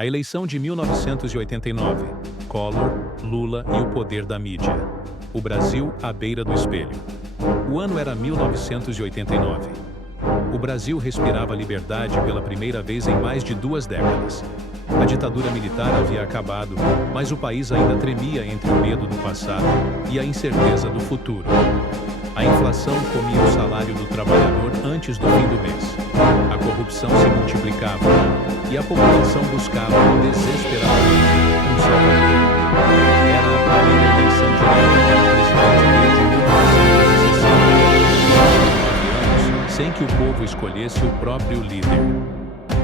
A eleição de 1989. Collor, Lula e o poder da mídia. O Brasil à beira do espelho. O ano era 1989. O Brasil respirava liberdade pela primeira vez em mais de 2 décadas. A ditadura militar havia acabado, mas o país ainda tremia entre o medo do passado e a incerteza do futuro. A inflação comia o salário do trabalhador antes do fim do mês. A corrupção se multiplicava e a população buscava desesperadamente um salvador. Era a primeira eleição direta para presidente desde 1960, 29 anos, sem que o povo escolhesse o próprio líder.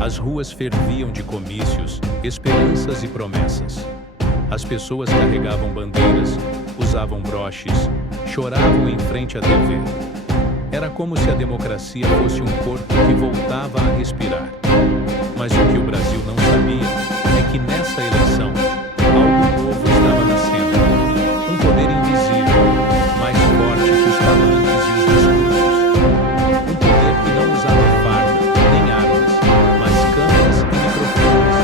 As ruas ferviam de comícios, esperanças e promessas. As pessoas carregavam bandeiras, usavam broches, choravam em frente à TV. Era como se a democracia fosse um corpo que voltava a respirar. Mas o que o Brasil não sabia é que nessa eleição, algo novo estava nascendo. Um poder invisível, mais forte que os palanques e os discursos. Um poder que não usava farda, nem armas, mas câmeras e microfones.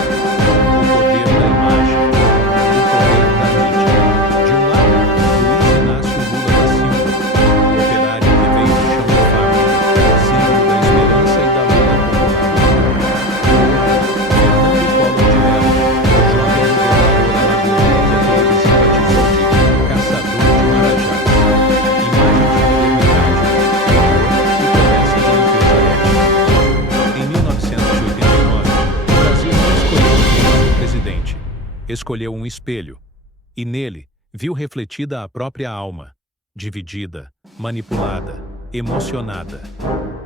O poder da imagem, o poder da mídia. De um lado, Luiz Inácio Lula da Silva, o operário que veio do chão da fábrica, símbolo da esperança e da luta popular. Fernando Collor de Mello, o jovem governador alagoano que a televisão batizou de caçador de marajás. Imagem de modernidade, rigor e promessa de limpeza étnica. Em 1989, o Brasil não escolheu um presidente. Escolheu um espelho. E nele, viu refletida a própria alma. Dividida, manipulada, emocionada.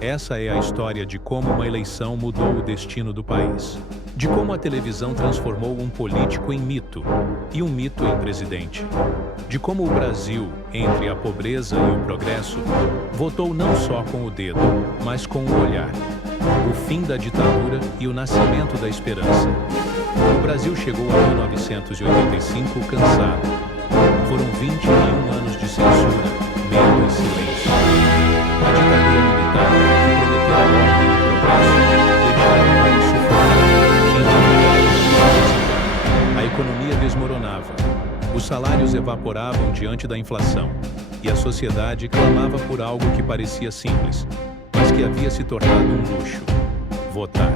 Essa é a história de como uma eleição mudou o destino do país. De como a televisão transformou um político em mito e um mito em presidente. De como o Brasil, entre a pobreza e o progresso, votou não só com o dedo, mas com o olhar. O fim da ditadura e o nascimento da esperança. O Brasil chegou a 1985 cansado. Foram 21 anos de censura, medo e silêncio. A ditadura militar, que prometeu a ordem e o progresso, deixaram o país sufocado, endividado e. A economia desmoronava. Os salários evaporavam diante da inflação. E a sociedade clamava por algo que parecia simples, mas que havia se tornado um luxo: votar.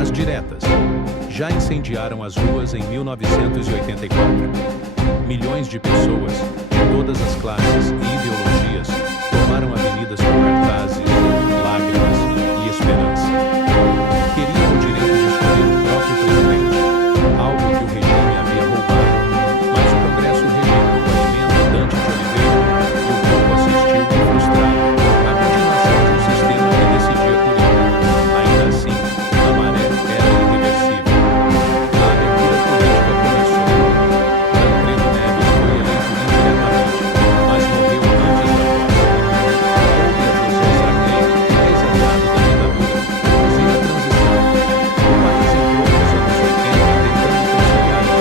As diretas já incendiaram as ruas em 1984. Milhões de pessoas, de todas as classes e ideologias, tomaram avenidas com cartazes, lágrimas e esperança. Queriam o direito de escolher o próprio presidente, algo que o regime havia roubado. Mas o Congresso rejeitou a emenda Dante de Oliveira e o povo assistiu frustrado à continuação de um sistema que decidia por ele. Ainda assim, a maré era irreversível. A abertura política começou. Tancredo Neves foi eleito indiretamente, mas morreu antes da posse. Houve a José Sarney, ex-aliado da ditadura, conduzir a transição. O país entrou nos anos 80 tentando conciliar o passado autoritário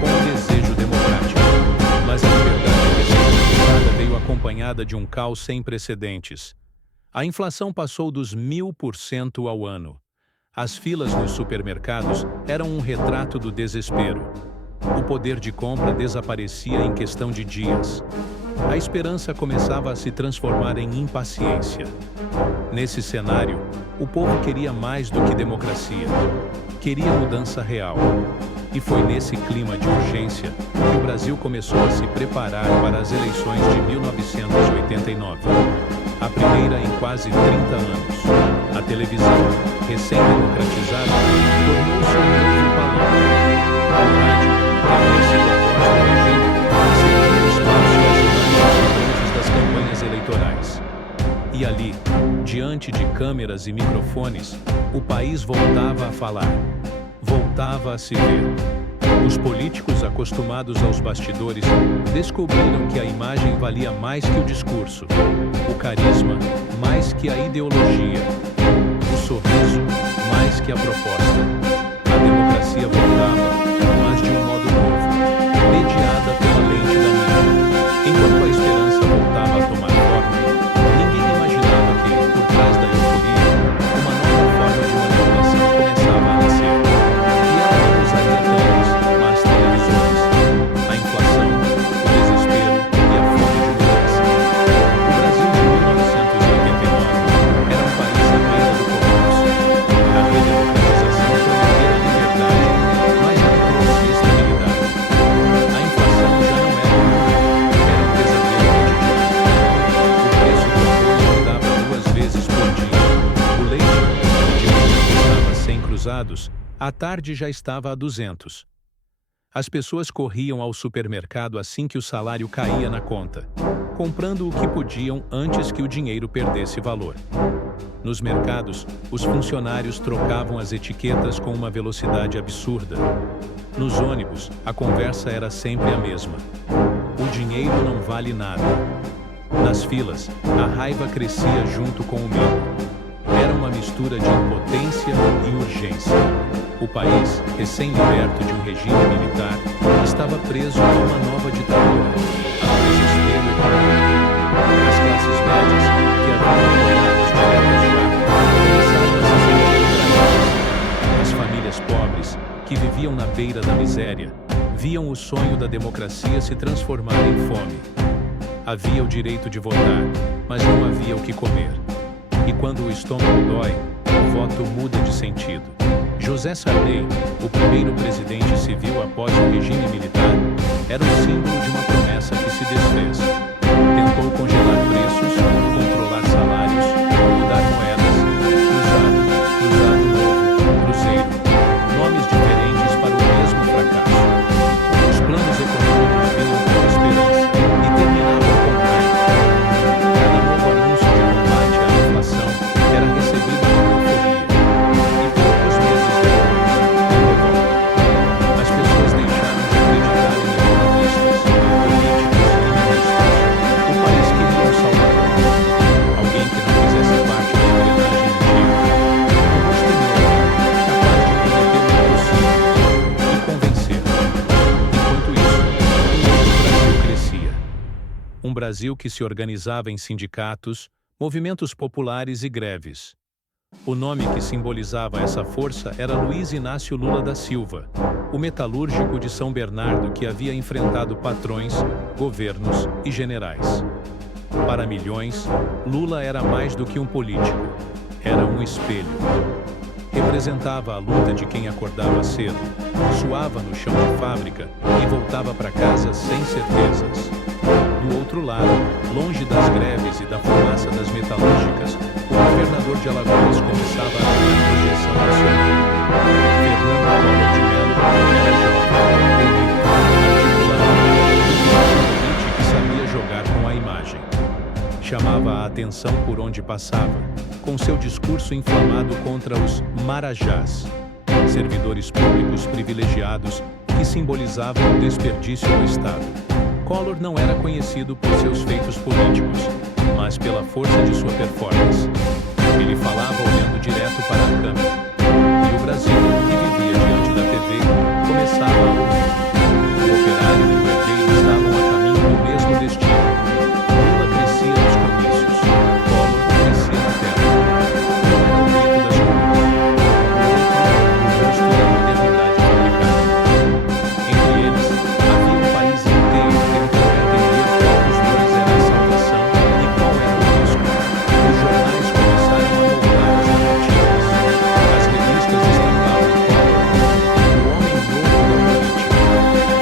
com o desejo democrático. Mas a liberdade recém-conquistada veio acompanhada de um caos sem precedentes. A inflação passou dos 1000% ao ano. As filas nos supermercados eram um retrato do desespero. O poder de compra desaparecia em questão de dias. A esperança começava a se transformar em impaciência. Nesse cenário, o povo queria mais do que democracia. Queria mudança real. E foi nesse clima de urgência que o Brasil começou a se preparar para as eleições de 1989. A primeira em quase 30 anos. A televisão, recém-democratizada, tornou-se um novo palanque. O rádio, que havia sido a voz do regime, cedia espaço às unanimidades das campanhas eleitorais. E ali, diante de câmeras e microfones, o país voltava a falar. Voltava a se ver. Os políticos acostumados aos bastidores descobriram que a imagem valia mais que o discurso, o carisma mais que a ideologia, o sorriso mais que a proposta. A democracia voltava, mas de um modo novo, mediada pela lente da mídia. Enquanto a esperança voltava a tomar forma, ninguém imaginava que, por trás da euforia, uma nova forma de manipulação começava a nascer. centavos, à tarde já estava a 200. As pessoas corriam ao supermercado assim que o salário caía na conta, comprando o que podiam antes que o dinheiro perdesse valor. Nos mercados, os funcionários trocavam as etiquetas com uma velocidade absurda. Nos ônibus, a conversa era sempre a mesma. O dinheiro não vale nada. Nas filas, a raiva crescia junto com o medo. Era uma mistura de impotência e urgência. O país, recém-liberto de um regime militar, estava preso a uma nova ditadura, ao desespero econômico. As classes médias, que haviam apoiado as diretas já, começaram a se sentir traídas. As famílias pobres, que viviam na beira da miséria, viam o sonho da democracia se transformar em fome. Havia o direito de votar, mas não havia o que comer. E quando o estômago dói, o voto muda de sentido. José Sarney, o primeiro presidente civil após o regime militar, era o símbolo de uma promessa que se desfez. Tentou congelar preços, controlar salários, mudar moedas, cruzado novo, cruzeiro. Nomes diferentes para o mesmo fracasso. Os planos econômicos vinham com esperança e terminavam com raiva. Cada novo anúncio de combate à inflação era recebido com euforia. E poucos meses depois, em revolta. As pessoas deixaram de acreditar em economistas, políticos e ministros. O país queria um salvador. Alguém que não fizesse parte da engrenagem antiga. Um rosto novo, capaz de prometer o impossível e convencer. Enquanto isso, o Brasil crescia. Um Brasil que se organizava em sindicatos, movimentos populares e greves. O nome que simbolizava essa força era Luiz Inácio Lula da Silva, o metalúrgico de São Bernardo que havia enfrentado patrões, governos e generais. Para milhões, Lula era mais do que um político, era um espelho. Representava a luta de quem acordava cedo, suava no chão da fábrica e voltava para casa sem certezas. Do outro lado, longe das greves e da fumaça das metalúrgicas, o governador de Alagoas começava a ter projeção nacional. Fernando Collor de Mello era jovem, bonito, articulado, um que sabia jogar com a imagem. Chamava a atenção por onde passava, com seu discurso inflamado contra os marajás, servidores públicos privilegiados que simbolizavam o desperdício do Estado. Collor não era conhecido por seus feitos políticos, mas pela força de sua performance. Ele falava olhando direto para a câmera. E o Brasil, que vivia diante da TV, começava a ouvir. O operário e o herdeiro estavam a caminho do mesmo destino. Lula crescia nos comícios, Collor crescia na terra. Um era o grito das ruas, o rosto da modernidade fabricada. Entre eles, havia um país inteiro tentando entender qual dos dois era a salvação e qual era o risco. Os jornais começaram a moldar as narrativas. As revistas estampavam Collor, o homem novo da política.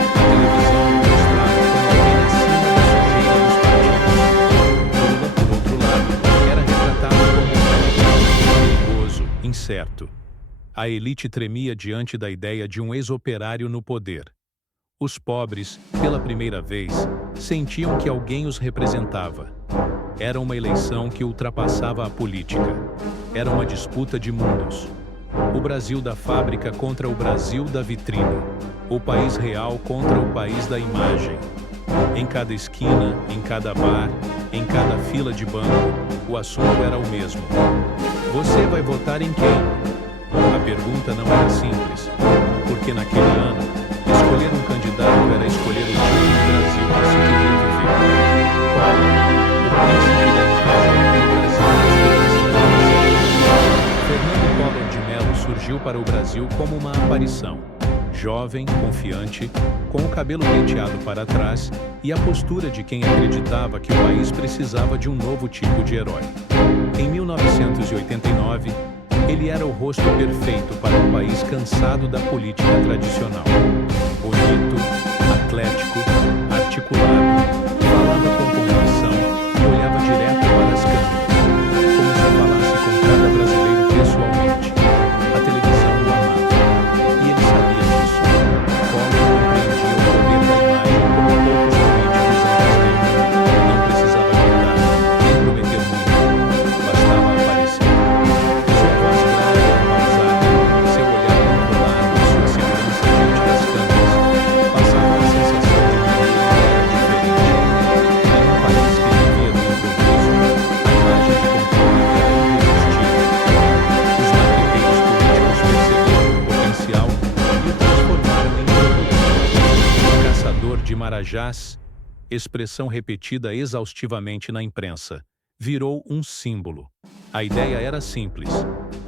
A televisão mostrava como alguém acima da sujeira dos partidos. Lula, por outro lado, era retratado como um radical, perigoso, incerto. A elite tremia diante da ideia de um ex-operário no poder. Os pobres, pela primeira vez, sentiam que alguém os representava. Era uma eleição que ultrapassava a política. Era uma disputa de mundos. O Brasil da fábrica contra o Brasil da vitrine. O país real contra o país da imagem. Em cada esquina, em cada bar, em cada fila de banco, o assunto era o mesmo. Você vai votar em quem? A pergunta não era simples, porque naquele ano, escolher um candidato era escolher o tipo de Brasil que se queria viver. Collor, o príncipe da imagem, e o Brasil da esperança. Fernando Collor de Mello surgiu para o Brasil como uma aparição. Jovem, confiante, com o cabelo penteado para trás e a postura de quem acreditava que o país precisava de um novo tipo de herói. Em 1989, ele era o rosto perfeito para um país cansado da política tradicional. Bonito, atlético, articulado, falava com convicção e olhava direto para as câmeras, como se falasse com cada brasileiro pessoalmente. A televisão o amava. Marajás, expressão repetida exaustivamente na imprensa, virou um símbolo. A ideia era simples.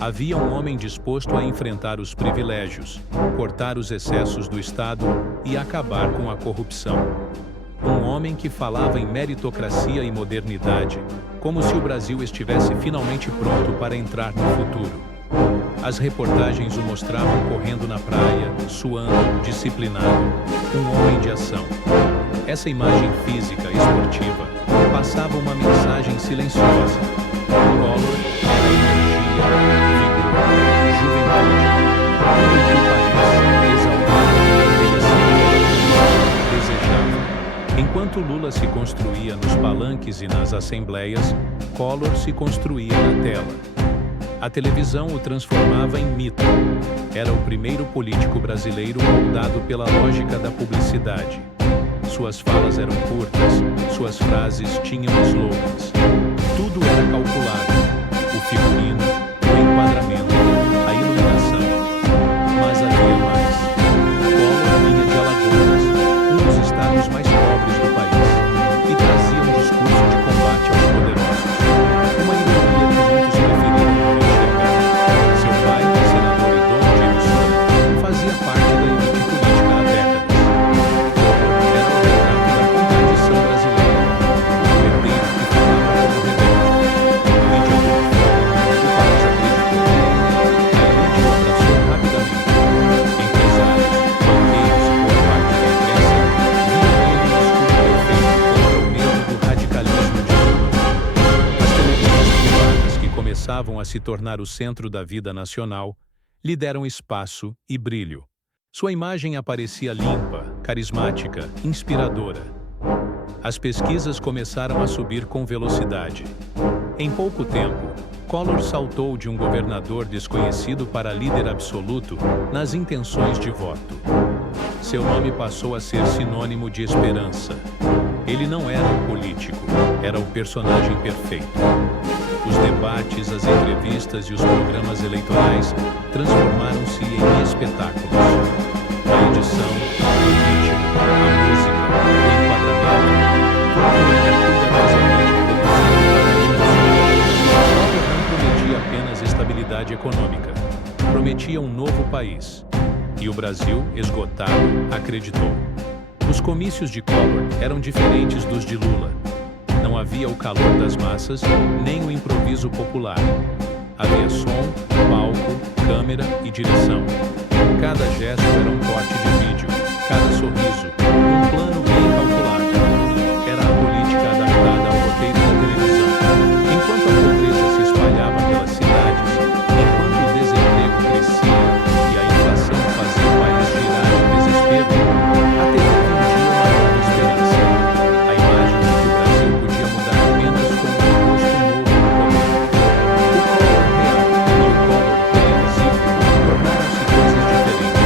Havia um homem disposto a enfrentar os privilégios, cortar os excessos do Estado e acabar com a corrupção. Um homem que falava em meritocracia e modernidade, como se o Brasil estivesse finalmente pronto para entrar no futuro. As reportagens o mostravam correndo na praia, suando, disciplinado, um homem de ação. Essa imagem física, esportiva, passava uma mensagem silenciosa. Collor era energia, vigor, juventude, tudo que o país, exaltado e envelhecido, desejava. Enquanto Lula se construía nos palanques e nas assembleias, Collor se construía na tela. A televisão o transformava em mito. Era o primeiro político brasileiro moldado pela lógica da publicidade. Suas falas eram curtas, suas frases tinham slogans. Tudo era calculado. O figurino, o enquadramento, a iluminação. Mas havia mais. Collor vinha de Alagoas, um dos estados mais pobres do país, e trazia um discurso de combate aos poderosos. Uma ironia que muitos preferiram não enxergar. Seu pai, senador e dono de emissora, fazia parte da elite política há décadas. Era o retrato da contradição brasileira. O herdeiro que falava como rebelde. E de alguma forma, o país acreditou. A elite o abraçou rapidamente. Empresários, banqueiros e boa parte da imprensa viam nele um escudo perfeito contra o medo do radicalismo de Lula. As televisões privadas, que começavam a se tornar o centro da vida nacional, lhe deram espaço e brilho. Sua imagem aparecia limpa, carismática, inspiradora. As pesquisas começaram a subir com velocidade. Em pouco tempo, Collor saltou de um governador desconhecido para líder absoluto nas intenções de voto. Seu nome passou a ser sinônimo de esperança. Ele não era o político, era o personagem perfeito. Os debates, as entrevistas e os programas eleitorais transformaram-se em espetáculos. A edição, o ritmo, a música, o enquadramento, tudo era cuidadosamente produzido para a Collor não prometia apenas estabilidade econômica, prometia um novo país. E o Brasil, esgotado, acreditou. Os comícios de Collor eram diferentes dos de Lula. Não havia o calor das massas, nem o improviso popular. Havia som, palco, câmera e direção. Cada gesto era um corte de vídeo, cada sorriso, um plano bem calculado. Era a política adaptada ao roteiro da televisão. Enquanto a pobreza se espalhava pelas cidades, enquanto o desemprego crescia e a inflação fazia o país girar em desespero, a TV vendia uma nova esperança. A imagem de que o Brasil podia mudar apenas com um rosto novo no poder. O Collor real e o Collor televisivo tornaram-se coisas diferentes.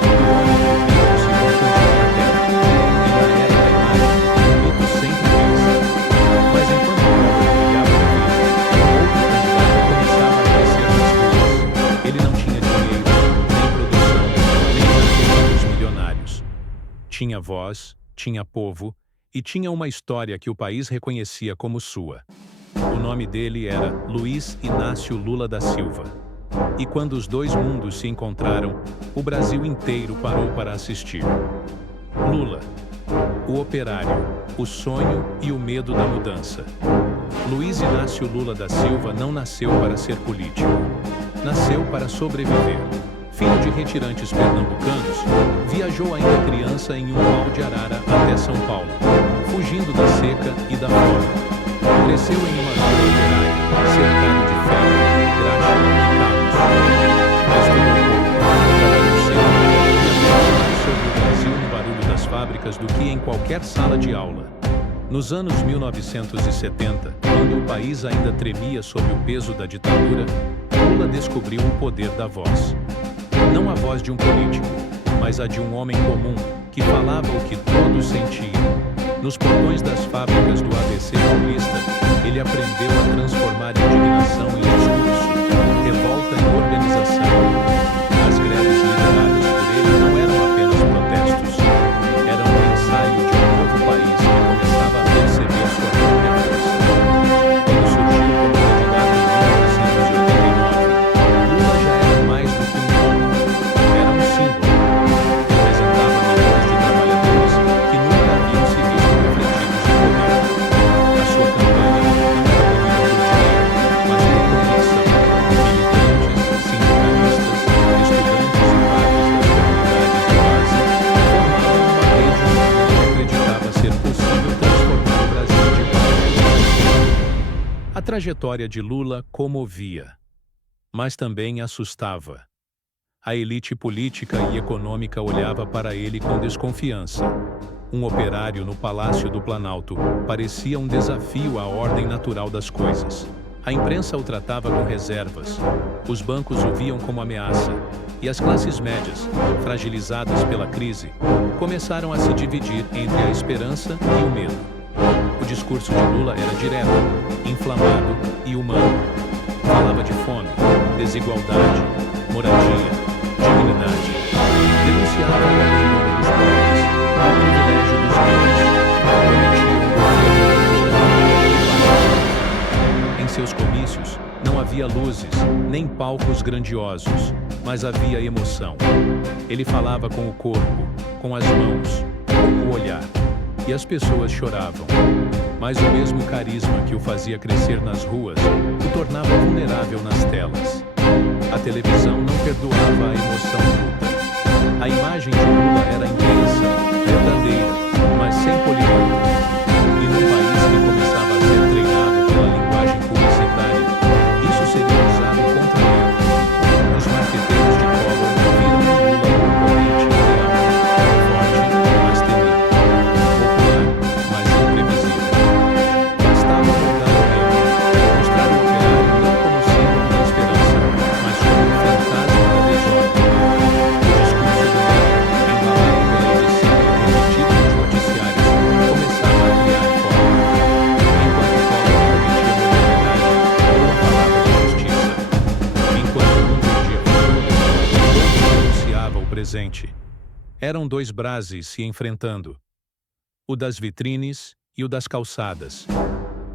O homem do mito se confundia na tela. E na era da imagem, o mito sempre vence. Mas enquanto o Collor brilhava no vídeo, outro candidato começava a crescer nas ruas. Ele não tinha dinheiro, nem produção, nem apelidos milionários. Tinha voz, tinha povo e tinha uma história que o país reconhecia como sua. O nome dele era Luiz Inácio Lula da Silva. E quando os dois mundos se encontraram, o Brasil inteiro parou para assistir. Lula, o operário, o sonho e o medo da mudança. Luiz Inácio Lula da Silva não nasceu para ser político. Nasceu para sobreviver. Filho de retirantes pernambucanos, viajou ainda criança em um pau de arara até São Paulo, fugindo da seca e da fome. Cresceu em uma vila operária, cercado de ferro, graxa e cabos. Estudou pouco, trabalhou cedo e aprendeu mais sobre o Brasil no barulho das fábricas do que em qualquer sala de aula. Nos anos 1970, quando o país ainda tremia sob o peso da ditadura, Lula descobriu o poder da voz. Não a voz de um político, mas a de um homem comum, que falava o que todos sentiam. Nos portões das fábricas do ABC paulista, ele aprendeu a transformar indignação em discurso, revolta em organização. As greves lideradas por ele não eram apenas protestos, eram um ensaio trajetória de Lula comovia, mas também assustava. A elite política e econômica olhava para ele com desconfiança. Um operário no Palácio do Planalto parecia um desafio à ordem natural das coisas. A imprensa o tratava com reservas, os bancos o viam como ameaça, e as classes médias, fragilizadas pela crise, começaram a se dividir entre a esperança e o medo. O discurso de Lula era direto, inflamado e humano. Falava de fome, desigualdade, moradia, dignidade. Denunciava o abandono dos pobres, o privilégio dos ricos, prometia um governo. Em seus comícios, não havia luzes, nem palcos grandiosos, mas havia emoção. Ele falava com o corpo, com as mãos, com o olhar. E as pessoas choravam. Mas o mesmo carisma que o fazia crescer nas ruas, o tornava vulnerável nas telas. A televisão não perdoava a emoção bruta. A imagem de Lula era intensa, verdadeira, mas sem polimento. E num país que começava a ser treinado pela linguagem publicitária, isso seria usado contra ele. Os marqueteiros de Collor viram no Lula um oponente ideal, forte, mas temido, popular, mas imprevisível. Bastava mudar o medo, mostrar o operário não como símbolo da esperança, mas como um fantasma da desordem. O discurso do medo, embalado pela medicina e repetido nos noticiários, começava a criar forma. Enquanto Collor prometia modernidade, Lula falava de justiça. Enquanto um perdia o futuro, anunciava o presente. Eram dois Brasis se enfrentando, o das vitrines e o das calçadas.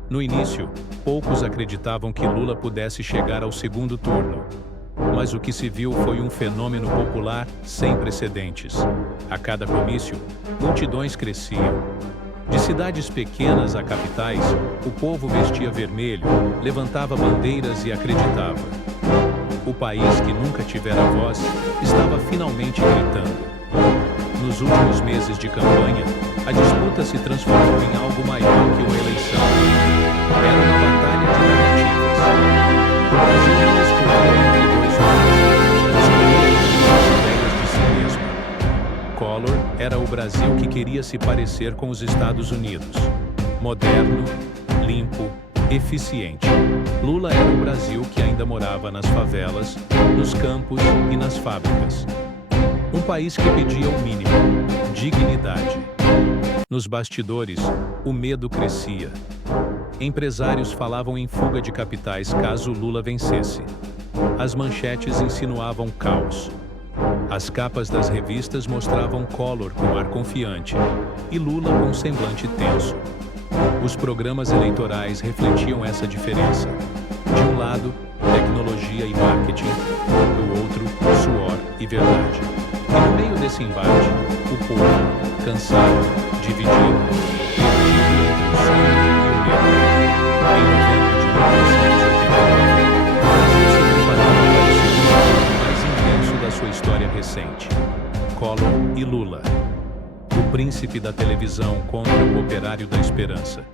No início, poucos acreditavam que Lula pudesse chegar ao segundo turno. Mas o que se viu foi um fenômeno popular sem precedentes. A cada comício, multidões cresciam. De cidades pequenas a capitais, o povo vestia vermelho, levantava bandeiras e acreditava. O país que nunca tivera voz estava finalmente gritando. Nos últimos meses de campanha, a disputa se transformou em algo maior que uma eleição. Era uma batalha de narrativas. O Brasil não escolhia entre dois lados, escolhia entre duas ideias de si mesmo. Collor era o Brasil que queria se parecer com os Estados Unidos. Moderno, limpo, eficiente. Lula era o Brasil que ainda morava nas favelas, nos campos e nas fábricas. Um país que pedia o mínimo, dignidade. Nos bastidores, o medo crescia. Empresários falavam em fuga de capitais caso Lula vencesse. As manchetes insinuavam caos. As capas das revistas mostravam Collor com ar confiante e Lula com semblante tenso. Os programas eleitorais refletiam essa diferença. De um lado, tecnologia e marketing, do outro, suor e verdade. E no meio desse embate, o povo, cansado, dividido, perdido entre o sonho e o medo. Em novembro de 1989, o Brasil se preparava para o segundo ano mais intenso da sua história recente. Collor e Lula. O príncipe da televisão contra o operário da esperança.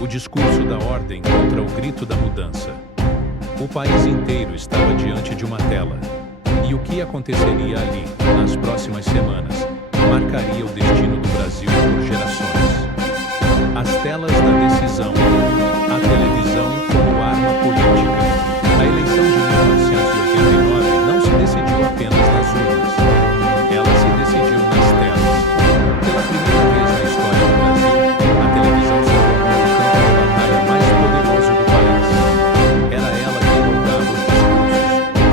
O discurso da ordem contra o grito da mudança. O país inteiro estava diante de uma tela. E o que aconteceria ali, nas próximas semanas, marcaria o destino do Brasil por gerações. As telas da decisão. A televisão como arma política. A eleição de 1989 não se decidiu apenas nas urnas. Ela se decidiu nas telas. Pela primeira vez na história do Brasil, a televisão se tornou o campo de batalha mais poderoso do país. Era ela quem moldava os discursos,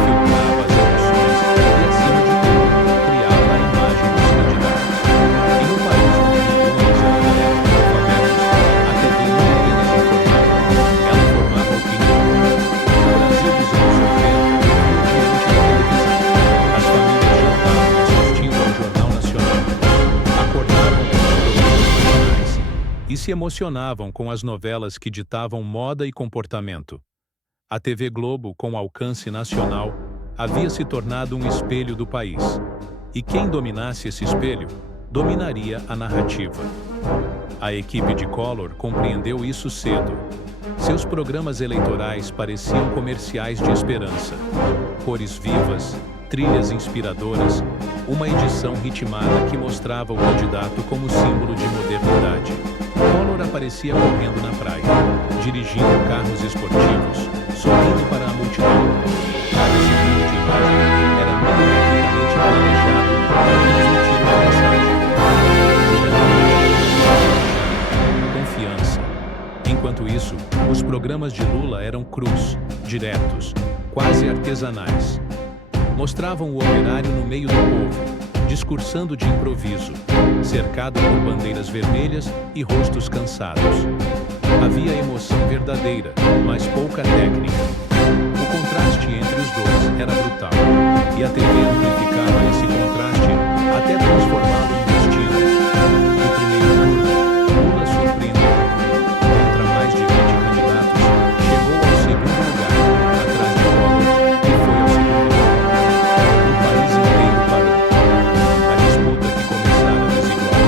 filtrava as emoções e, acima de tudo, criava a imagem dos candidatos. Em um país onde milhões ainda eram analfabetos, a TV não apenas informava, ela formava opinião. O Brasil dos anos 80 vivia diante da televisão. As famílias jantavam assistindo ao Jornal Nacional. Acordavam com os programas matinais e se emocionavam com as novelas que ditavam moda e comportamento. A TV Globo, com alcance nacional, havia se tornado um espelho do país. E quem dominasse esse espelho, dominaria a narrativa. A equipe de Collor compreendeu isso cedo. Seus programas eleitorais pareciam comerciais de esperança. Cores vivas, trilhas inspiradoras, uma edição ritmada que mostrava o candidato como símbolo de modernidade. Collor aparecia correndo na praia, dirigindo carros esportivos, sorrindo para a multidão. Cada segundo de imagem era milimetricamente planejado para transmitir uma mensagem. Confiança. Enquanto isso, os programas de Lula eram crus, diretos, quase artesanais. Mostravam o operário no meio do povo, discursando de improviso, cercado por bandeiras vermelhas e rostos cansados. Havia emoção verdadeira, mas pouca técnica. O contraste entre os dois era brutal, e a TV amplificava esse contraste até transformá-lo em destino. No primeiro turno, Lula surpreendeu. Contra mais de 20 candidatos, chegou ao segundo lugar, atrás de Collor, e foi ao segundo turno. O país inteiro parou. A disputa que começara desigual,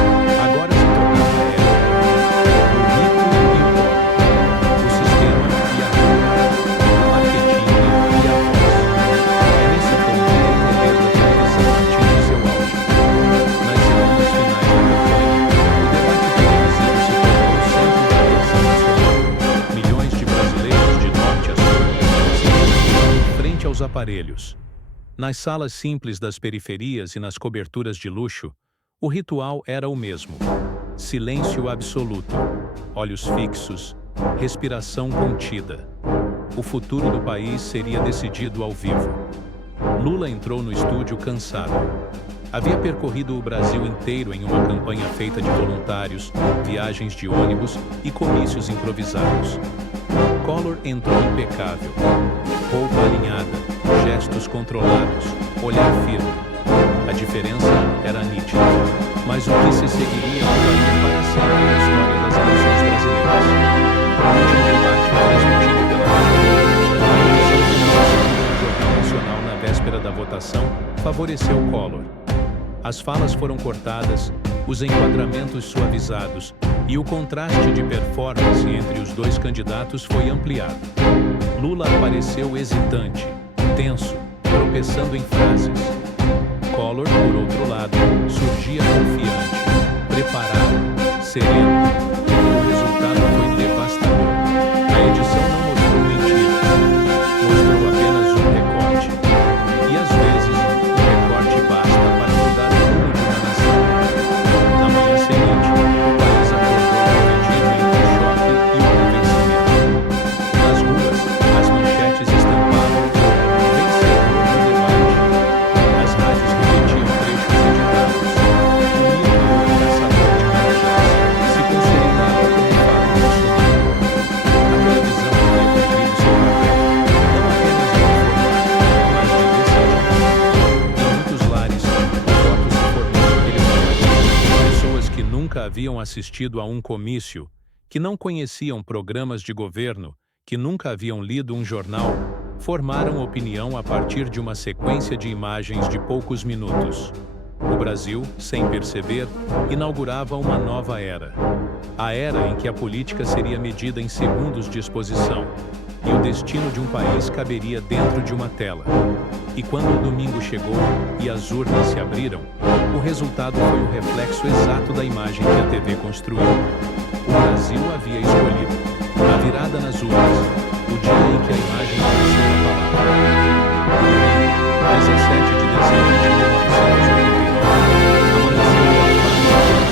agora se tornava épica. O rico e o pobre, o sistema e a rua, o marketing e a voz. É nesse ponto que o poder da televisão atinge seu auge. Nas semanas finais da campanha, o debate televisivo se tornou o centro da atenção nacional. Milhões de brasileiros de norte a sul se reuniam em frente aos aparelhos. Nas salas simples das periferias e nas coberturas de luxo, o ritual era o mesmo. Silêncio absoluto, olhos fixos, respiração contida. O futuro do país seria decidido ao vivo. Lula entrou no estúdio cansado. Havia percorrido o Brasil inteiro em uma campanha feita de voluntários, viagens de ônibus e comícios improvisados. Collor entrou impecável. Roupa alinhada, gestos controlados, olhar firme. A diferença era nítida, mas o que se seguiria mudaria para sempre a história das eleições brasileiras. O último debate, transmitido pela TV, a edição final do Jornal Nacional na véspera da votação, favoreceu Collor. As falas foram cortadas, os enquadramentos suavizados e o contraste de performance entre os dois candidatos foi ampliado. Lula apareceu hesitante, tenso, tropeçando em frases. Collor, por outro lado, surgia confiante, preparado, sereno. O resultado foi devastador. A edição não mostrou mentiras, mostrou apenas um recorte. E às vezes, um recorte basta para mudar o rumo de uma nação. Na manhã seguinte, o país acordou dividido entre o choque e o convencimento. Nas ruas, as manchetes estampavam vencedor do debate. As rádios repetiam trechos editados. O mito do caçador de marajás se consolidava como fato nacional. A televisão havia cumprido seu papel, não apenas de informar, mas de decidir. Em muitos lares, o voto se formou naquele momento. Pessoas que nunca haviam assistido a um comício, que não conheciam programas de governo, que nunca haviam lido um jornal, formaram opinião a partir de uma sequência de imagens de poucos minutos. O Brasil, sem perceber, inaugurava uma nova era. A era em que a política seria medida em segundos de exposição, e o destino de um país caberia dentro de uma tela. E quando o domingo chegou e as urnas se abriram, o resultado foi o reflexo exato da imagem que a TV construiu. O Brasil havia escolhido, a virada nas urnas, o dia em que a imagem começou a falar. O domingo, 17 de dezembro de 1989, amanheceu a paz.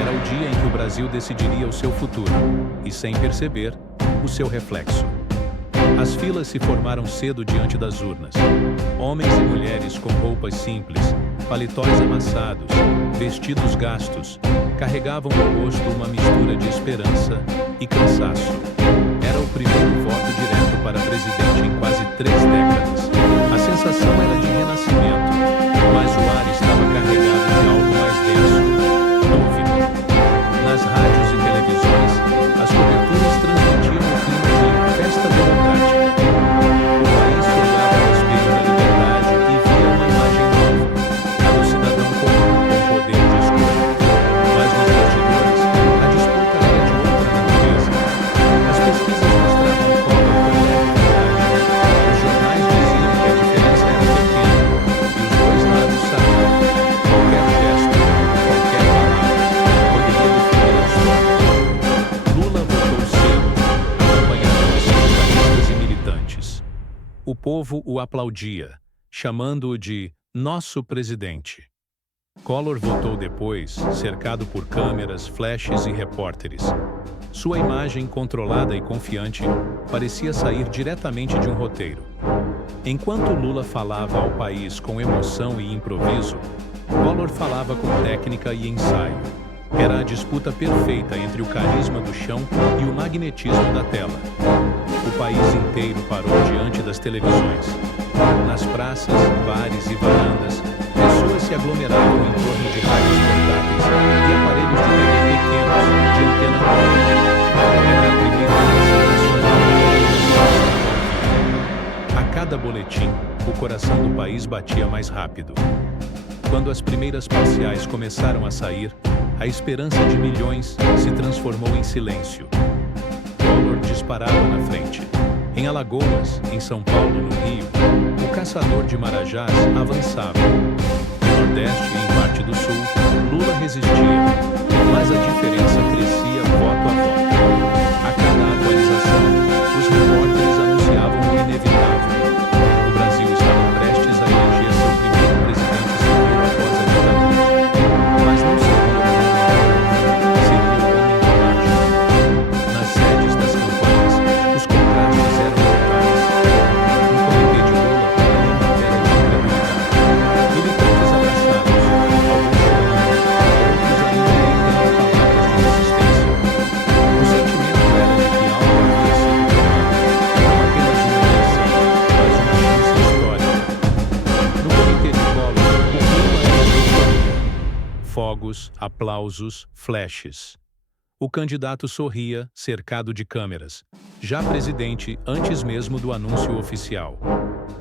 Era o dia em que o Brasil decidiria o seu futuro, e sem perceber, o seu reflexo. As filas se formaram cedo diante das urnas. Homens e mulheres com roupas simples, paletós amassados, vestidos gastos, carregavam no rosto uma mistura de esperança e cansaço. Era o primeiro voto direto para presidente em quase 3 décadas. A sensação era de renascimento, mas o ar estava carregado de algo mais denso: dúvida. Nas rádios e televisões, as coberturas transmitiam o clima de festa democrática. O país se olhava no espelho da liberdade e via uma imagem nova, a do cidadão comum com poder de escolha. Mas nos bastidores, a disputa era de outra natureza. As pesquisas povo o aplaudia, chamando-o de nosso presidente. Collor votou depois, cercado por câmeras, flashes e repórteres. Sua imagem, controlada e confiante, parecia sair diretamente de um roteiro. Enquanto Lula falava ao país com emoção e improviso, Collor falava com técnica e ensaio. Era a disputa perfeita entre o carisma do chão e o magnetismo da tela. O país inteiro parou diante das televisões. Nas praças, bares e varandas, pessoas se aglomeravam em torno de rádios portáteis e aparelhos de TV pequenos, de antena móvel. Era a primeira eleição nacional. A cada boletim, o coração do país batia mais rápido. Quando as primeiras parciais começaram a sair, a esperança de milhões se transformou em silêncio. Collor disparava na frente. Em Alagoas, em São Paulo, no Rio, o caçador de marajás avançava. No Nordeste e em parte do Sul, Lula resistia, mas a diferença crescia voto a voto. A cada atualização, os repórteres anunciavam o inevitável. O Brasil estava prestes a eleger seu primeiro presidente civil após a ditadura. Mas não seria o homem, seria o homem de marcha. Nas sedes das campanhas, os contrastes eram notáveis. No comitê de Lula, a lima era de incredulidade. Militantes abraçados, alguns chorando, outros ainda gritando palavras de resistência. O sentimento era de que algo havia sido tomado, não apenas uma eleição, mas uma chance histórica. No comitê de Collor, o clima era de euforia. Fogos, aplausos, flashes. O candidato sorria, cercado de câmeras. Já presidente, antes mesmo do anúncio oficial.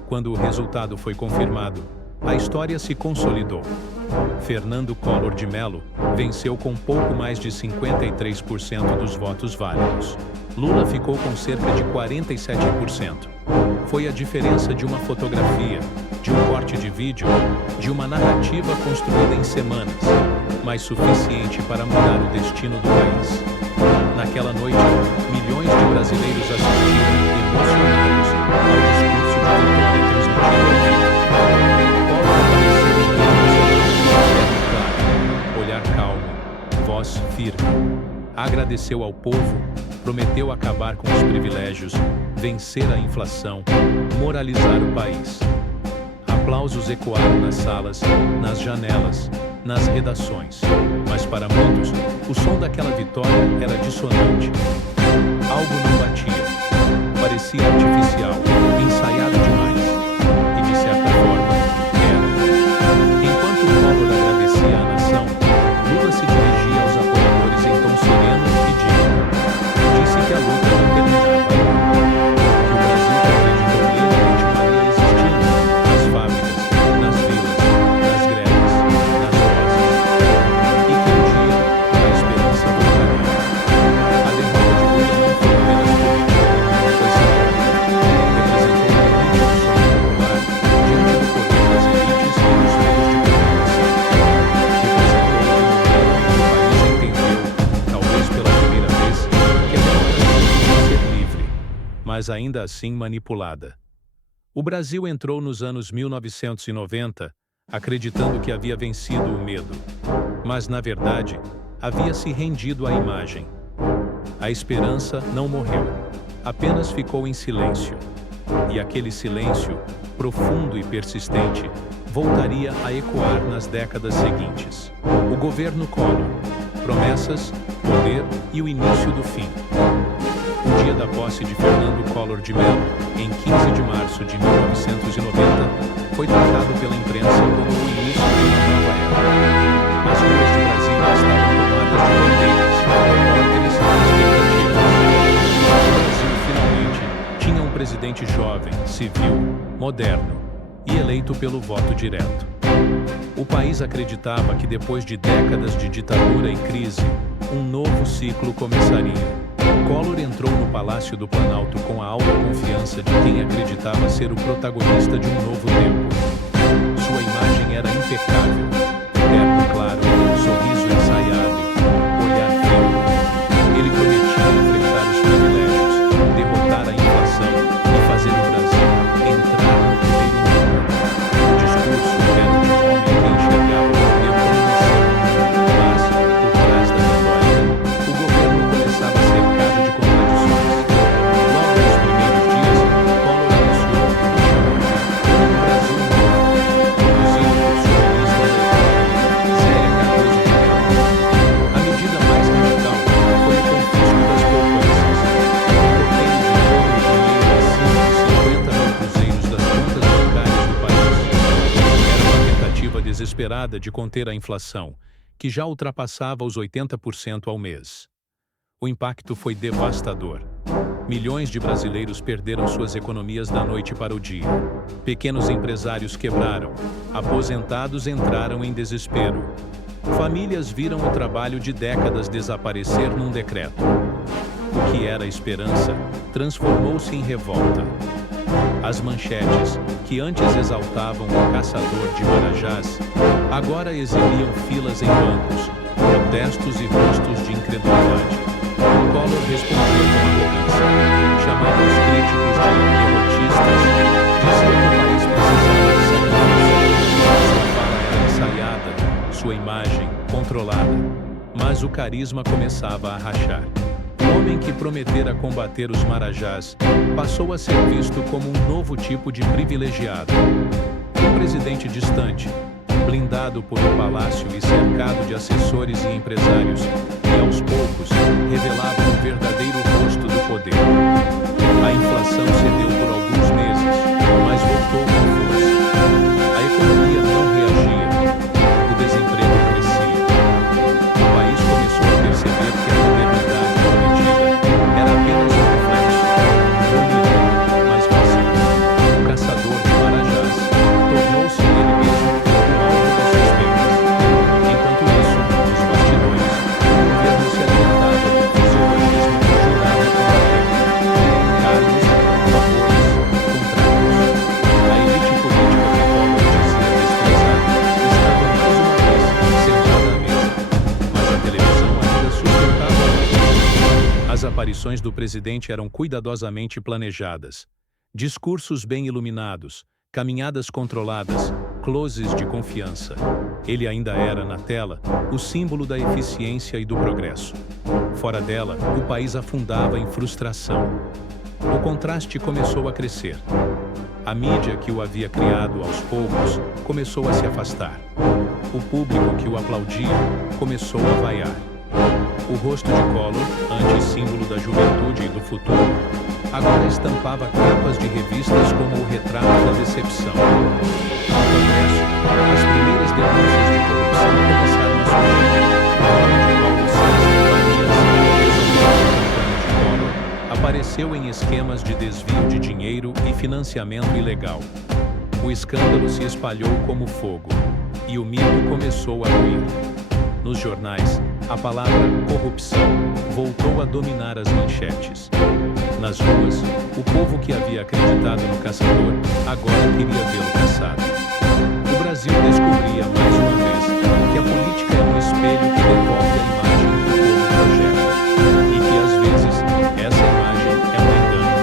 Quando o resultado foi confirmado, a história se consolidou. Fernando Collor de Mello venceu com pouco mais de 53% dos votos válidos. Lula ficou com cerca de 47%. Foi a diferença de uma fotografia, de um corte de vídeo, de uma narrativa construída em semanas, mas suficiente para mudar o destino do país. Naquela noite, milhões de brasileiros assistiram, emocionados, ao discurso de vitória transmitido ao vivo. Collor apareceu em rede nacional, claro, olhar calmo, voz firme. Agradeceu ao povo, prometeu acabar com os privilégios, vencer a inflação, moralizar o país. Aplausos ecoaram nas salas, nas janelas, nas redações. Mas para muitos, o som daquela vitória era dissonante. Algo não batia. Parecia artificial, ensaiado demais. E de certa forma, era. Enquanto Collor agradecia à nação, Lula se dirigia aos apoiadores em tom sereno e digno. Disse que a luta não terminava. Que o Brasil que acreditou nele continuaria existindo, nas fábricas, nas vilas, nas greves, nas rosas. E que um dia a esperança voltaria. A derrota de Lula não foi apenas política, foi simbólica. Representou o limite do sonho popular diante do poder das elites e dos meios de comunicação. Representou o momento em que o país entendeu, talvez pela primeira vez, que a democracia podia ser livre, mas ainda assim manipulada. O Brasil entrou nos anos 1990 acreditando que havia vencido o medo, mas na verdade havia se rendido à imagem. A esperança não morreu, apenas ficou em silêncio. E aquele silêncio, profundo e persistente, voltaria a ecoar nas décadas seguintes. O governo Collor, promessas, poder e o início do fim. O dia da posse de Fernando Collor de Mello, em 15 de março de 1990, foi tratado pela imprensa como o início de uma nova era. As ruas de Brasília estavam tomadas de bandeiras, repórteres e expectativas. O Brasil, finalmente, tinha um presidente jovem, civil, moderno e eleito pelo voto direto. O país acreditava que depois de décadas de ditadura e crise, um novo ciclo começaria. Collor entrou no Palácio do Planalto com a autoconfiança de quem acreditava ser o protagonista de um novo tempo. Sua imagem era impecável, terno claro, sorriso ensaiado, olhar firme. Ele prometia enfrentar os privilégios, derrotar a inflação e fazer o Brasil entrar desesperada de conter a inflação, que já ultrapassava os 80% ao mês. O impacto foi devastador. Milhões de brasileiros perderam suas economias da noite para o dia. Pequenos empresários quebraram. Aposentados entraram em desespero. Famílias viram o trabalho de décadas desaparecer num decreto. O que era esperança transformou-se em revolta. As manchetes, que antes exaltavam o caçador de Marajás, agora exibiam filas em bancos, protestos e rostos de incredulidade. Collor respondeu com arrogância, chamava os críticos de derrotistas, dizia que o país precisava de sacrifício. Sua fala era ensaiada, sua imagem controlada, mas o carisma começava a rachar. O homem que prometera combater os Marajás passou a ser visto como um novo tipo de privilegiado. Um presidente distante, blindado por um palácio e cercado de assessores e empresários, que aos poucos revelavam o verdadeiro rosto do poder. A inflação cedeu por alguns meses, mas voltou com força. A economia não reagia. O desemprego crescia. O país começou a perceber que a modernidade prometida era apenas um reflexo, bonito, mas vazio. O caçador de Marajás tornou-se ele mesmo o alvo das suspeitas. Enquanto isso, nos bastidores, o governo se alimentava do fisiologismo que jurava combater. Cargos, favores, contratos. A elite política que Collor dizia desprezar estava mais uma vez sentada à mesa, mas a televisão ainda sustentava a ordem. As aparições do presidente eram cuidadosamente planejadas. Discursos bem iluminados, caminhadas controladas, closes de confiança. Ele ainda era, na tela, o símbolo da eficiência e do progresso. Fora dela, o país afundava em frustração. O contraste começou a crescer. A mídia que o havia criado aos poucos começou a se afastar. O público que o aplaudia começou a vaiar. O rosto de Collor, antissímbolo da juventude e do futuro, agora estampava capas de revistas como o retrato da decepção. No Congresso, as primeiras denúncias de corrupção começaram a surgir. O nome de Paulo César Farias, ex-oficial da campanha de Collor, apareceu em esquemas de desvio de dinheiro e financiamento ilegal. O escândalo se espalhou como fogo, e o mito começou a ruir. Nos jornais, a palavra corrupção voltou a dominar as manchetes. Nas ruas, o povo que havia acreditado no caçador agora queria vê-lo caçado. O Brasil descobria mais uma vez que a política é um espelho que devolve a imagem que o povo projeta e que, às vezes, essa imagem é um engano.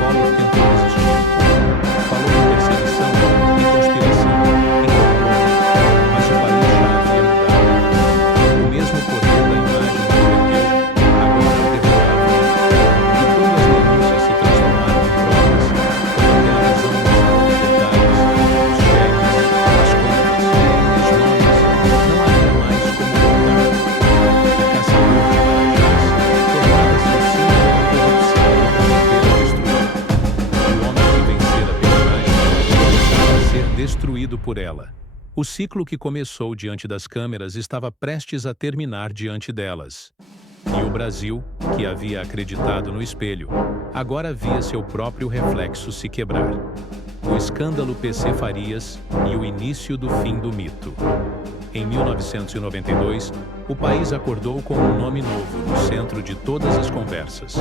Collor tentou resistir. Falou em perseguição, em conspiração, em complô, mas o país já havia mudado. O mesmo poder da imagem que o ergueu, agora o derrubava. E quando as denúncias se transformaram em provas, quando a televisão mostrou os detalhes, os cheques, as contas, os nomes, não havia mais como voltar. O caçador de Marajás tornava-se o símbolo da corrupção que prometera destruir. O homem que vencera pela imagem começava a ser destruído por ela. O ciclo que começou diante das câmeras estava prestes a terminar diante delas. E o Brasil, que havia acreditado no espelho, agora via seu próprio reflexo se quebrar. O escândalo PC Farias e o início do fim do mito. Em 1992, o país acordou com um nome novo no centro de todas as conversas: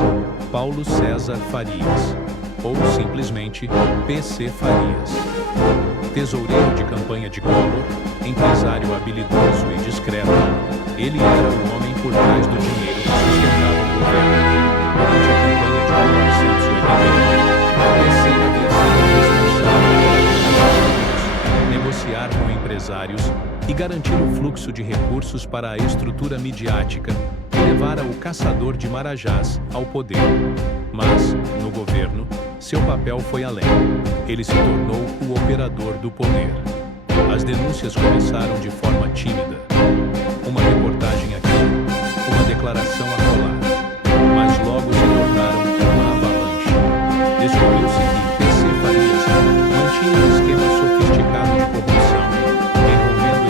Paulo César Farias, ou simplesmente PC Farias. Tesoureiro de campanha de Collor, empresário habilidoso e discreto, ele era o homem por trás do dinheiro que sustentava o governo. Durante a campanha de 1989, PC havia sido responsável por negociar com empresários e garantir o fluxo de recursos para a estrutura midiática que levara o caçador de Marajás ao poder. Mas, no governo, seu papel foi além. Ele se tornou o operador do poder. As denúncias começaram de forma tímida. Uma reportagem aqui, uma declaração acolá. Mas logo se tornaram uma avalanche. Descobriu-se que PC Farias mantinha um esquema sofisticado de corrupção, envolvendo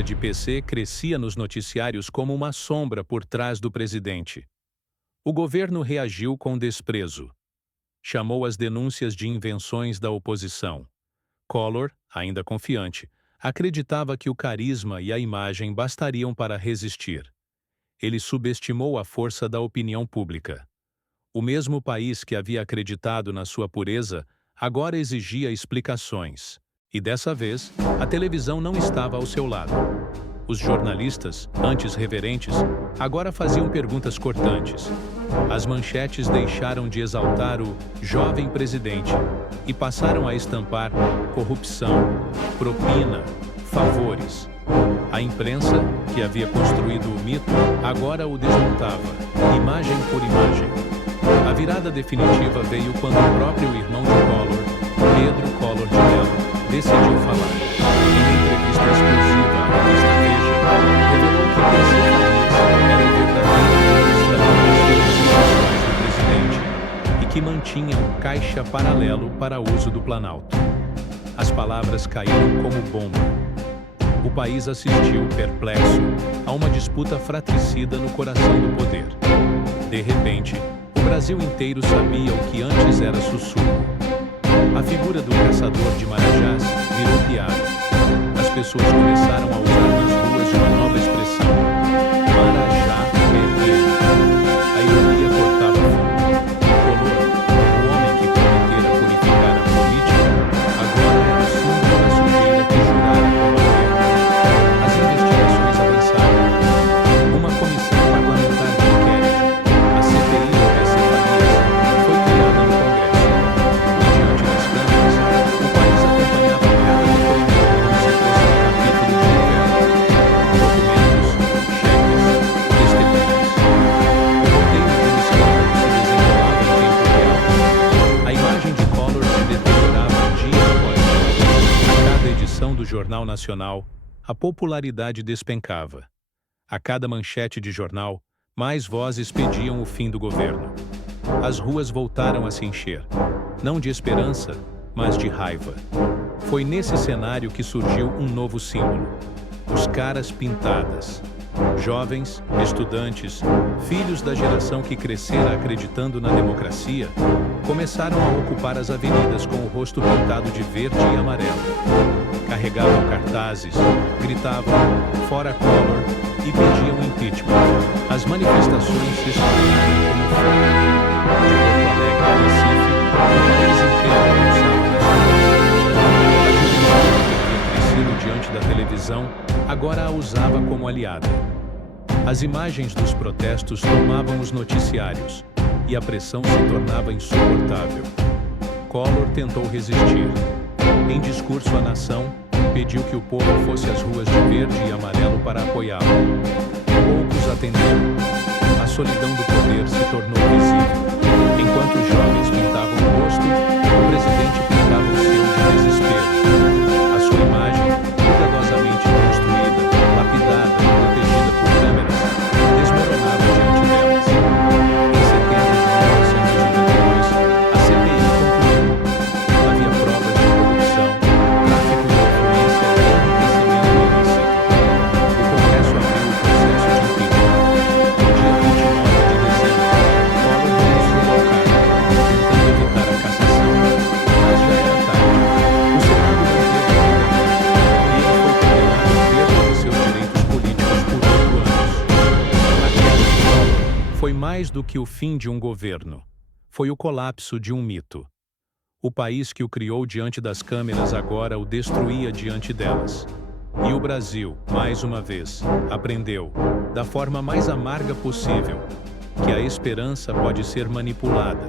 candidatura de PC crescia nos noticiários como uma sombra por trás do presidente. O governo reagiu com desprezo. Chamou as denúncias de invenções da oposição. Collor, ainda confiante, acreditava que o carisma e a imagem bastariam para resistir. Ele subestimou a força da opinião pública. O mesmo país que havia acreditado na sua pureza, agora exigia explicações. E dessa vez, a televisão não estava ao seu lado. Os jornalistas, antes reverentes, agora faziam perguntas cortantes. As manchetes deixaram de exaltar o jovem presidente e passaram a estampar corrupção, propina, favores. A imprensa, que havia construído o mito, agora o desmontava, imagem por imagem. A virada definitiva veio quando o próprio irmão de Collor, Pedro Collor de Mello, decidiu falar. Em entrevista exclusiva à revista Veja, revelou que PC era o verdadeiro administrador das finanças do presidente e que mantinha um caixa paralelo para uso do Planalto. As palavras caíram como bomba. O país assistiu, perplexo, a uma disputa fratricida no coração do poder. De repente, o Brasil inteiro sabia o que antes era sussurro. A figura do caçador de marajás virou piada. As pessoas começaram a usar nas ruas uma nova expressão: Marajá é ele. A ironia cortava fundo. Collor, o homem que prometera purificar a política, agora era o símbolo da sujeira que jurara combater. As investigações avançaram. Uma comissão parlamentar de inquérito, a CPI do PC Farias, foi criada no Congresso. E diante das câmeras, o país acompanhava cada depoimento como se fosse um capítulo de novela. Documentos, cheques, testemunhas. O roteiro judiciário se desenrolava em tempo real. A imagem de Collor se deteriorava dia após dia. A cada edição do Jornal Nacional, a popularidade despencava. A cada manchete de jornal, mais vozes pediam o fim do governo. As ruas voltaram a se encher, não de esperança, mas de raiva. Foi nesse cenário que surgiu um novo símbolo: os caras pintadas. Jovens, estudantes, filhos da geração que crescera acreditando na democracia, começaram a ocupar as avenidas com o rosto pintado de verde e amarelo. Carregavam cartazes, gritavam "Fora Collor" e pediam impeachment. As manifestações se espalharam como fogo. De Porto Alegre a Recife, o país inteiro almoçava nas ruas. A juventude que havia crescido diante da televisão agora a usava como aliada. As imagens dos protestos tomavam os noticiários e a pressão se tornava insuportável. Collor tentou resistir. Em discurso à nação, pediu que o povo fosse às ruas de verde e amarelo para apoiá-lo. Poucos atenderam. A solidão do poder se tornou visível. Enquanto os jovens pintavam o rosto, o presidente pintava o seu de desespero. A sua imagem, cuidadosamente construída, lapidada e protegida por câmeras, desmoronava diante delas. Em setembro de 1992, a CPI concluiu. Havia provas de corrupção, tráfico de influência e enriquecimento ilícito. O Congresso abriu o processo de impeachment. No dia 29 de dezembro, Collor renunciou ao cargo, tentando evitar a cassação. Mas já era tarde. O Senado manteve o julgamento e ele foi condenado à perda de seus direitos políticos por 8 anos. A queda de Collor foi mais do que o fim de um governo. Foi o colapso de um mito. O país que o criou diante das câmeras agora o destruía diante delas. E o Brasil, mais uma vez, aprendeu, da forma mais amarga possível, que a esperança pode ser manipulada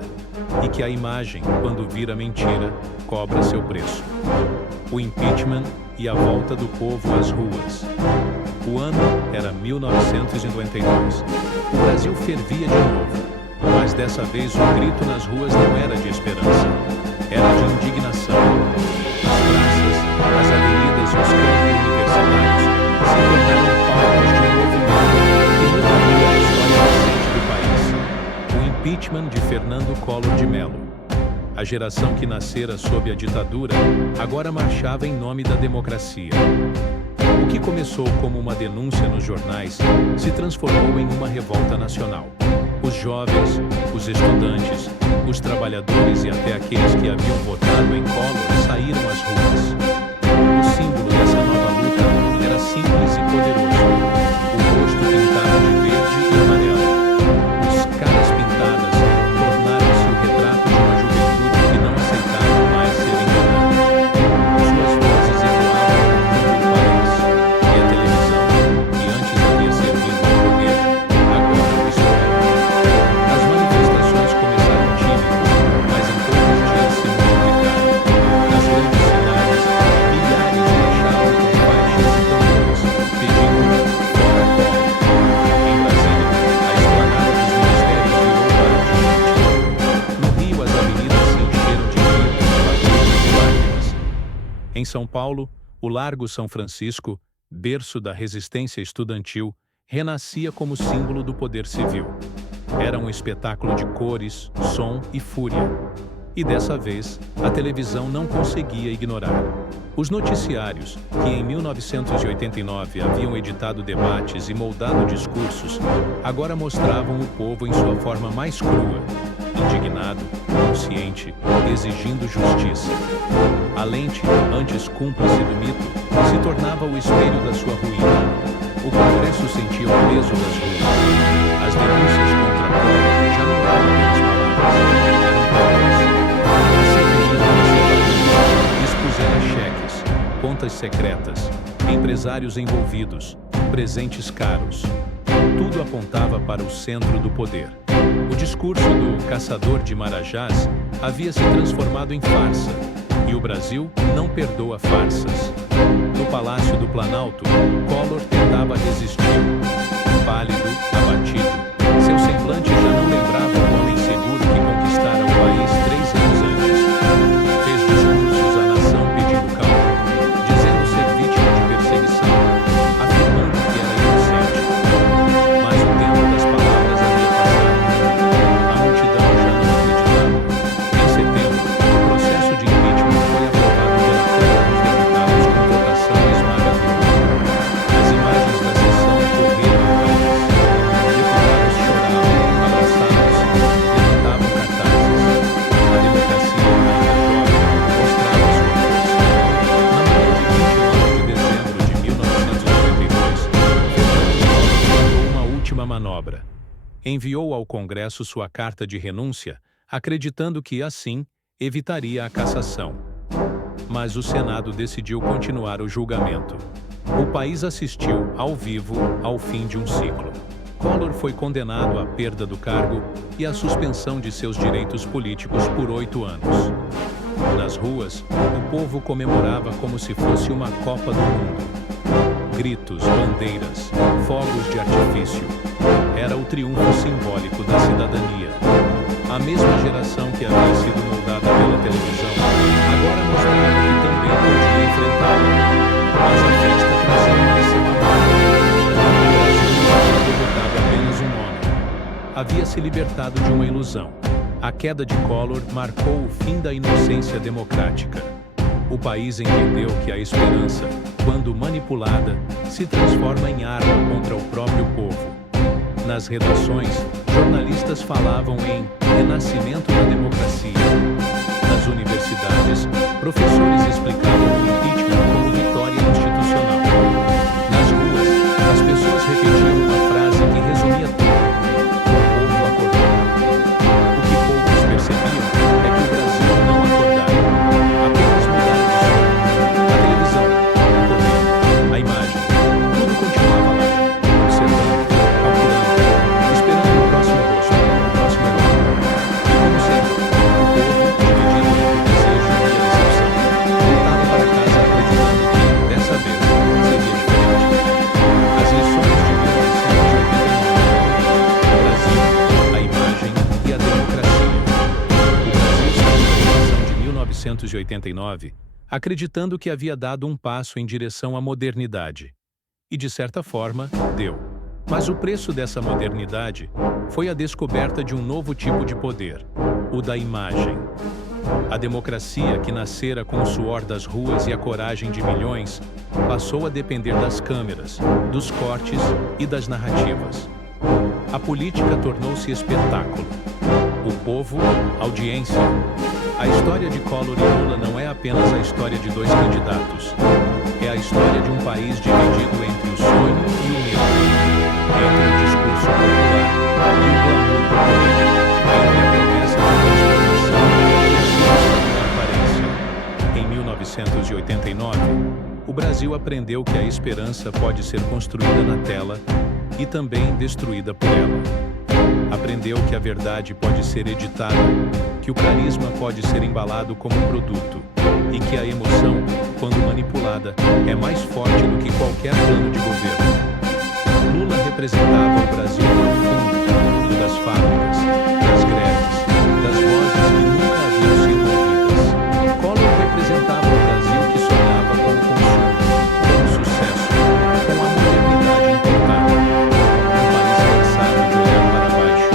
e que a imagem, quando vira mentira, cobra seu preço. O impeachment e a volta do povo às ruas. O ano era 1992. O Brasil fervia de novo. Mas dessa vez o grito nas ruas não era de esperança, era de indignação. As praças, as avenidas e os campos universitários se tornaram palcos de um movimento que mudaria a história recente do país. O impeachment de Fernando Collor de Mello. A geração que nascera sob a ditadura agora marchava em nome da democracia. O que começou como uma denúncia nos jornais se transformou em uma revolta nacional. Os jovens, os estudantes, os trabalhadores e até aqueles que haviam votado em Collor saíram às ruas. O símbolo dessa nova luta era simples e poderoso: o rosto pintado de verde e amarelo. Os caras pintadas tornaram-se o retrato de uma juventude que não aceitava mais ser enganada. Suas vozes ecoavam por todo o país, e a televisão, que antes havia servido ao poder, agora o explorava. As manifestações começaram tímidas, mas em poucos dias se multiplicaram. Nas grandes cidades, milhares marchavam com faixas e tambores, pedindo "Fora Collor". Em Brasília, a esplanada dos ministérios virou bar de gente. No Rio, as avenidas se encheram de gritos, batidas e lágrimas. Em São Paulo, o Largo São Francisco, berço da resistência estudantil, renascia como símbolo do poder civil. Era um espetáculo de cores, som e fúria. E dessa vez, a televisão não conseguia ignorar. Os noticiários, que em 1989 haviam editado debates e moldado discursos, agora mostravam o povo em sua forma mais crua, indignado, consciente, exigindo justiça. A lente, antes cúmplice do mito, se tornava o espelho da sua ruína. O Congresso sentia o peso das ruas. As denúncias contra Collor já não eram apenas palavras, eram provas. A CPI da expusera cheques, contas secretas, empresários envolvidos, presentes caros. Tudo apontava para o centro do poder. O discurso do caçador de Marajás havia se transformado em farsa, e o Brasil não perdoa farsas. No Palácio do Planalto, Collor tentava resistir. Pálido, abatido, seu semblante já não lembrava o homem seguro que conquistara o país 3 anos antes. Fez discursos à nação pedindo calma, dizendo ser vítima de perseguição, afirmando que era inocente. Mas o tempo das palavras havia passado. A multidão já não acreditava. Em setembro, o processo de impeachment foi aprovado pela Câmara dos Deputados com votação esmagadora. As imagens da sessão correram no país. Deputados choravam, abraçavam-se, levantavam cartazes. A democracia, ainda jovem, mostrava sua força. Na manhã de 29 de dezembro de 1992, Fernando Collor tentou uma última manobra. Enviou ao Congresso sua carta de renúncia, acreditando que, assim, evitaria a cassação. Mas o Senado decidiu continuar o julgamento. O país assistiu, ao vivo, ao fim de um ciclo. Collor foi condenado à perda do cargo e à suspensão de seus direitos políticos por 8 anos. Nas ruas, o povo comemorava como se fosse uma Copa do Mundo. Gritos, bandeiras, fogos de artifício. Era o triunfo simbólico da cidadania. A mesma geração que havia sido moldada pela televisão, agora mostrava que também podia enfrentá-la. Mas a festa trazia uma lição amarga. O Brasil não havia derrotado apenas um homem. Havia se libertado de uma ilusão. A queda de Collor marcou o fim da inocência democrática. O país entendeu que a esperança, quando manipulada, se transforma em arma contra o próprio povo. Nas redações, jornalistas falavam em renascimento da democracia. Nas universidades, professores explicavam o impeachment como vitória institucional. Nas ruas, as pessoas repetiam uma frase que resumia tudo: o povo acordou. O que poucos percebiam é que o Brasil não acordara. Apenas mudaram de som. A televisão, o poder, a imagem, tudo continuava lá, observando, calculando, esperando o próximo rosto, o próximo herói. E como sempre, o povo, dividido entre o desejo e a decepção, voltava para casa acreditando que, dessa vez, seria diferente. As lições de 1989. O Brasil, a imagem e a democracia. O Brasil saiu da eleição de 1989 acreditando que havia dado um passo em direção à modernidade. E, de certa forma, deu. Mas o preço dessa modernidade foi a descoberta de um novo tipo de poder, o da imagem. A democracia, que nascera com o suor das ruas e a coragem de milhões, passou a depender das câmeras, dos cortes e das narrativas. A política tornou-se espetáculo. O povo, audiência. A história de Collor e Lula não é apenas a história de dois candidatos. É a história de um país dividido entre o sonho e o medo, entre o discurso popular e o glamour do poder, entre a promessa de transformação e a aparência. Em 1989, o Brasil aprendeu que a esperança pode ser construída na tela e também destruída por ela. Aprendeu que a verdade pode ser editada, que o carisma pode ser embalado como produto e que a emoção, quando manipulada, é mais forte do que qualquer plano de governo. Lula representava o Brasil profundo, o das fábricas, das greves, das vozes que nunca haviam sido ouvidas. Collor representava o Brasil que sonhava com o consumo, com o sucesso, com a modernidade importada. Um país cansado de olhar para baixo e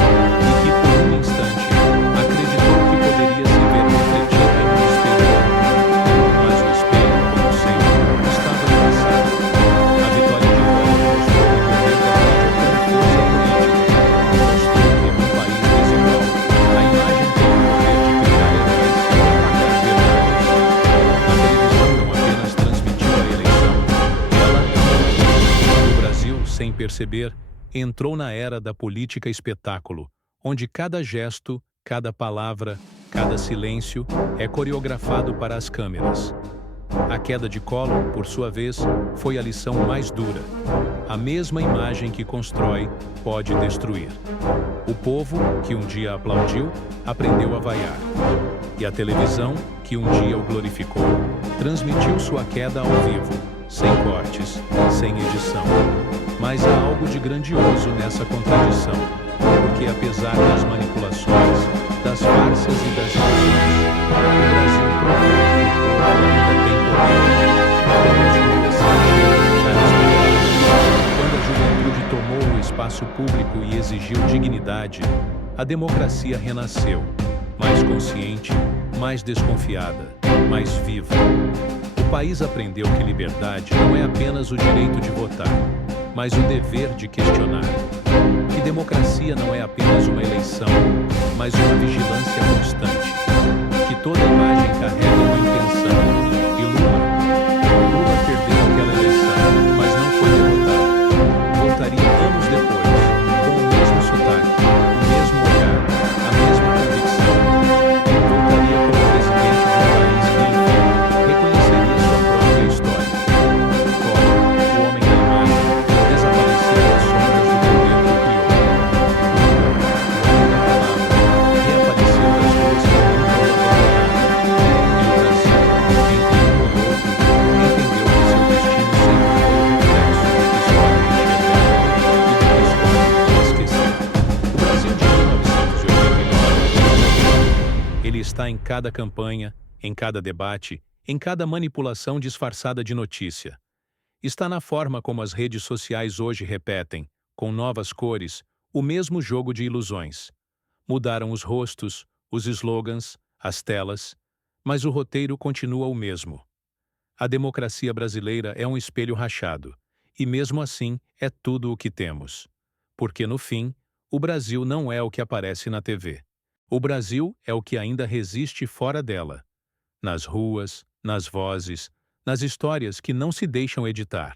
que, por um instante, acreditou que poderia se ver refletido em um espelho. Mas o espelho, como sempre, estava no passado. A vitória de Collor mostrou o poder da mídia como força política. Mostrou que, num país desigual, a imagem tem o poder de criar heróis e apagar verdades. A televisão não apenas transmitiu a eleição, o Brasil, sem perceber, entrou na era da política espetáculo, onde cada gesto, cada palavra, cada silêncio é coreografado para as câmeras. A queda de Collor, por sua vez, foi a lição mais dura. A mesma imagem que constrói pode destruir. O povo, que um dia aplaudiu, aprendeu a vaiar. E a televisão, que um dia o glorificou, transmitiu sua queda ao vivo, sem cortes, sem edição. Mas há algo de grandioso nessa contradição, porque apesar das manipulações, das farsas e das ilusões, o Brasil provou que o povo ainda tem poder. Quando as ruas se encheram de quando a juventude tomou o espaço público e exigiu dignidade, a democracia renasceu, mais consciente, mais desconfiada, mais viva. O país aprendeu que liberdade não é apenas o direito de votar, mas o dever de questionar. Que democracia não é apenas uma eleição, mas uma vigilância constante. Que toda imagem carrega uma intenção. E Lula perdeu aquela eleição, mas não foi derrotado. Voltaria anos depois, com o mesmo sotaque, o mesmo olhar, a mesma convicção. Voltaria como presidente de um país que, enfim, reconheceria sua própria história. Collor, o homem da imagem, desapareceu das sombras do poder que o criou. O homem da palavra, reapareceu das ruas que nunca o abandonaram. E o Brasil, entre um e outro, entendeu que seu destino sempre foi o reflexo do que sua mente revela e do que escolhe esquecer. O Brasil de 1989, ele está em cada campanha, em cada debate, em cada manipulação disfarçada de notícia. Está na forma como as redes sociais hoje repetem, com novas cores, o mesmo jogo de ilusões. Mudaram os rostos, os slogans, as telas, mas o roteiro continua o mesmo. A democracia brasileira é um espelho rachado, e mesmo assim é tudo o que temos. Porque, no fim, o Brasil não é o que aparece na TV. O Brasil é o que ainda resiste fora dela. Nas ruas, nas vozes, nas histórias que não se deixam editar.